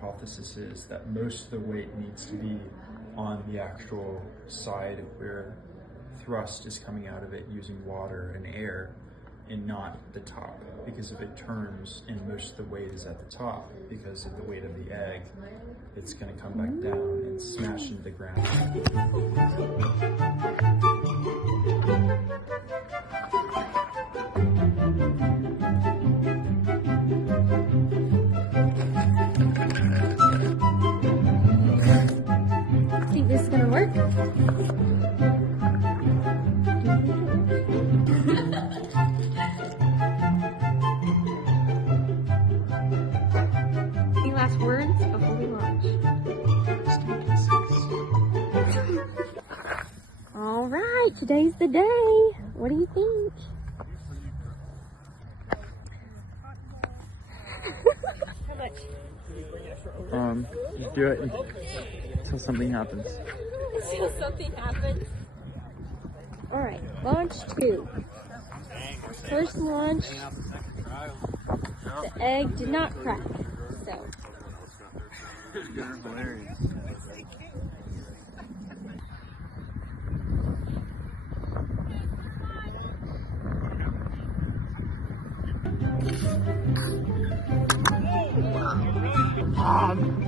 Hypothesis is that most of the weight needs to be on the actual side where thrust is coming out of it using water and air, and not the top, because if it turns and most of the weight is at the top because of the weight of the egg, it's going to come back down and smash into the ground. Think this is gonna work? Any last words before we launch? All right, today's the day. What do you think? How much? Do it until something happens. Until something happens. All right, launch 2. First launch, the egg did not crack, so.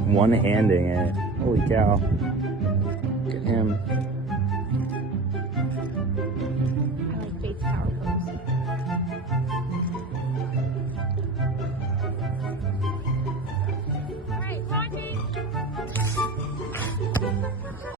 One-handing it. Holy cow. Look at him.